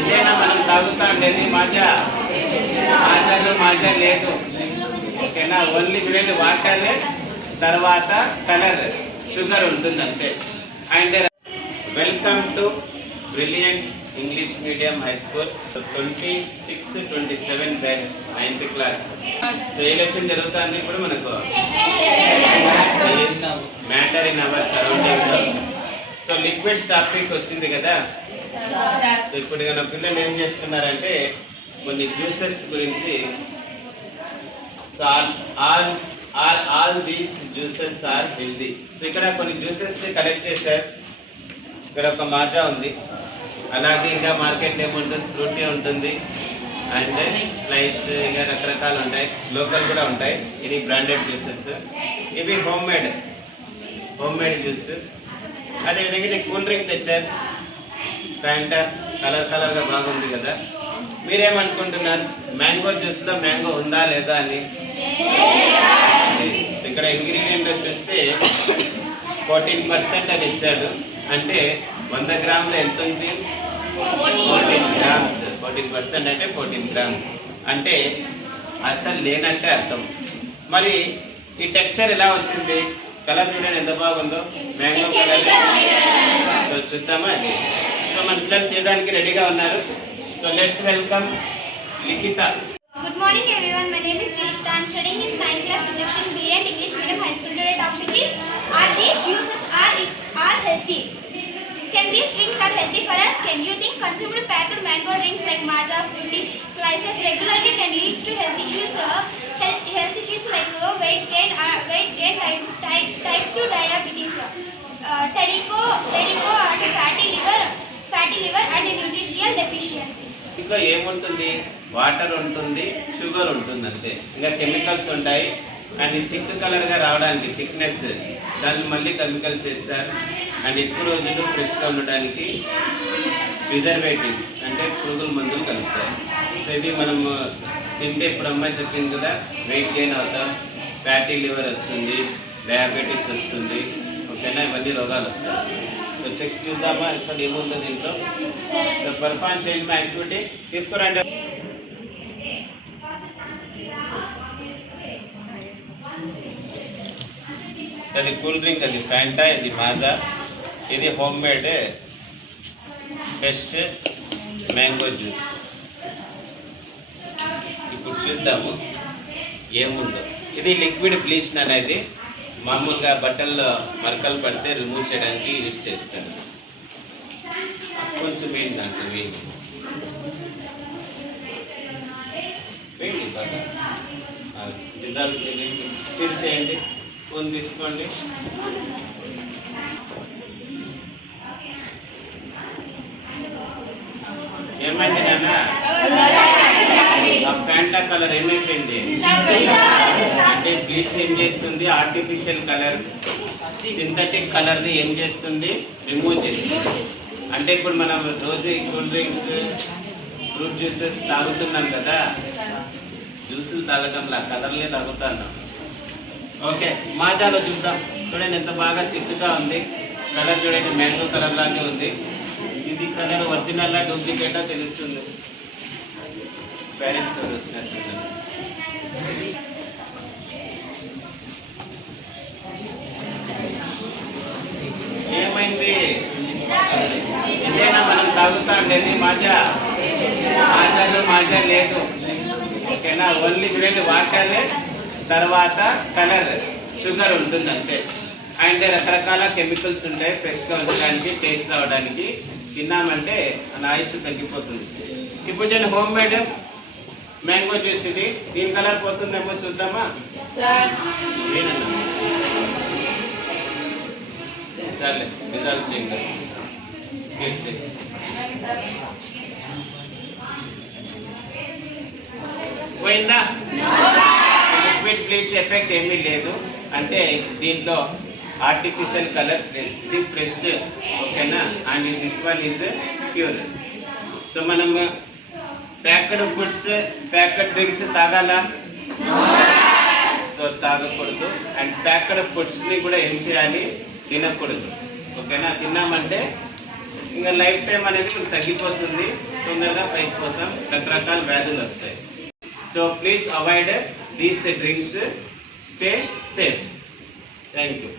ఇదేనా మనం తాగుతా ఉండేది మాజా? మాజా లేదు, ఓకేనా. ఓన్లీ చూడండి వాటర్, తర్వాత కలర్, షుగర్ ఉంటుంది అంతే. And welcome to brilliant English medium high school 26-27 batch 9th class. So A lesson జరుగుతుంది ఇప్పుడు మనకు? Matter in our surrounding. So liquids topic వచ్చింది కదా. సో ఇప్పుడు మన పిల్లలు ఏం చేస్తున్నారంటే కొన్ని జ్యూసెస్ గురించి. So all these juices are healthy. So ఇక్కడ కొన్ని జ్యూసెస్ కలెక్ట్ చేశారు. ఇక్కడ ఒక మాజా ఉంది, అలాగే ఇంకా మార్కెట్ ఏముంటుంది, ఫ్రూటీ ఉంటుంది, అండ్ స్లైస్, ఇంకా రకరకాలు ఉంటాయి, లోకల్ కూడా ఉంటాయి. ఇది బ్రాండెడ్ జ్యూసెస్. ఇవి హోమ్ మేడ్ జ్యూస్. అదేవిధంగా కూల్ డ్రింక్ తెచ్చారు, ఫ్యాంటా, కలర్గా బాగుంది కదా. మీరేమనుకుంటున్నారు, మ్యాంగో జ్యూస్లో మ్యాంగో ఉందా లేదా అని? ఇక్కడ ఇంగ్రీడియంట్ చూస్తే 14% అని ఇచ్చారు. అంటే 100 గ్రాములు ఎంత ఉంది? 14 గ్రామ్స్. 14% అంటే 14 గ్రామ్స్, అంటే అసలు లేనంటే అర్థం. మరి ఈ టెక్స్చర్ ఎలా వచ్చింది? కలర్ చూడండి ఎంత బాగుందో, మ్యాంగో కలర్. సో చూద్దామా అది? సో మన పిల్లలు చేయడానికి రెడీగా ఉన్నారు. So let's welcome Likhitha. Good morning everyone, my name is Nilikta. I am studying in 9th class section BA and English Medium High School. Today topic is, are these juices are healthy? Can these drinks are healthy for us? Can you think consumed packed mango drinks like Maaza, Fruity, slices regularly can lead to health issues like weight gain, type 2 diabetes, tedico and fatty liver and nutritional deficiency. ఇందులో ఏముంటుంది? Water ఉంటుంది, sugar ఉంటుంది అంతే. ఇంకా chemicals ఉంటాయి. And thick కలర్గా రావడానికి thickness, దాన్ని మళ్ళీ కెమికల్స్ వేస్తారు. అండ్ ఎక్కువ రోజులు ఫ్రెష్గా ఉండడానికి ప్రిజర్వేటివ్స్ అంటే పురుగుల మందులు కలుపుతారు. సో ఇది మనం తింటే, ఇప్పుడు అమ్మాయి చెప్పింది కదా, వెయిట్ గెయిన్ అవుతాం, ఫ్యాటీ లివర్ వస్తుంది, డయాబెటీస్ వస్తుంది, ఓకేనా, ఇవన్నీ రోగాలు వస్తాయి. సో చెక్స్ చూద్దామా అసలు ఏముందో దీంట్లో? సో పర్ఫార్మ్ చేయండి మా యాక్టివిటీ. తీసుకురండి. సో అది కూల్ డ్రింక్, అది ఫ్యాంటా, ఇది మాజా, ఇది home made fresh mango juice. ఇప్పుడు చూద్దాము ఏముందో. ఇది లిక్విడ్ బ్లీచ్ అనేది మామూలుగా బట్టల్లో మరకలు పడితే రిమూవ్ చేయడానికి యూజ్ చేస్తారు. కొంచెం వేయండి, దాంట్లో వేయండి బాగా డిజాల్వ్ చేయండి, స్టిర్ చేయండి. స్పూన్ తీసుకోండి. ఏమైంది నాన్న? ఆ ఫ్యాంటా కలర్ ఏమైపోయింది అంటే బ్లీచ్ ఏం చేస్తుంది? ఆర్టిఫిషియల్ కలర్, సింథటిక్ కలర్ని ఏం చేస్తుంది? రిమూవ్ చేస్తుంది. అంటే ఇప్పుడు మనం రోజు కూల్ డ్రింక్స్, ఫ్రూట్ జ్యూసెస్ తాగుతున్నాం కదా, జ్యూసులు తాగటంలా కలర్లే తాగుతాను. ఓకే, మాజాలో చూద్దాం. చూడండి ఎంత బాగా తిక్కుగా ఉంది. కలర్ చూడండి మ్యాంగో కలర్ లాగే ఉంది. ఇది కలర్ ఒరిజినల్లా డూప్లికేటా తెలుస్తుంది. పేరెంట్స్ వాళ్ళు వచ్చినట్టు ఏమైంది? ఇదేనా మనం తాగుతా ఉండేది మాజా? మాజా లేదు, ఓకేనా. ఓన్లీ చూడండి వాటర్, తర్వాత కలర్, షుగర్ ఉంటుంది అంతే. అండ్ రకరకాల కెమికల్స్ ఉంటాయి ఫ్రెష్గా ఉండడానికి, టేస్ట్ రావడానికి. తిన్నామంటే మన ఆయుష్ తగ్గిపోతుంది. ఇప్పుడు నేను హోమ్ మేడ్ మ్యాంగో జ్యూస్, ఇది దీని కలర్ పోతుందేమో చూద్దామా? సరే రిజల్ట్ చేయండి. పోయిందా? లిక్విడ్ బ్లీచ్ ఎఫెక్ట్ ఏమీ లేదు. అంటే దీంట్లో ఆర్టిఫిషియల్ కలర్స్ లేదు. ఇది ఫ్రెష్, ఓకేనా. And this one is pure. So మనం ప్యాక్డ్ ఫుడ్స్, ప్యాక్డ్ డ్రింక్స్ తాగాలా? సో తాగకూడదు. అండ్ ప్యాక్డ్ ఫుడ్స్ని కూడా ఏం చేయాలి? తినకూడదు, ఓకేనా. తిన్నామంటే ఇంకా లైఫ్ టైం అనేది మనకు తగ్గిపోతుంది, తొందరగా పైకి పోతాం, రకరకాల వ్యాధులు వస్తాయి. So please avoid these drinks, stay safe. Thank you.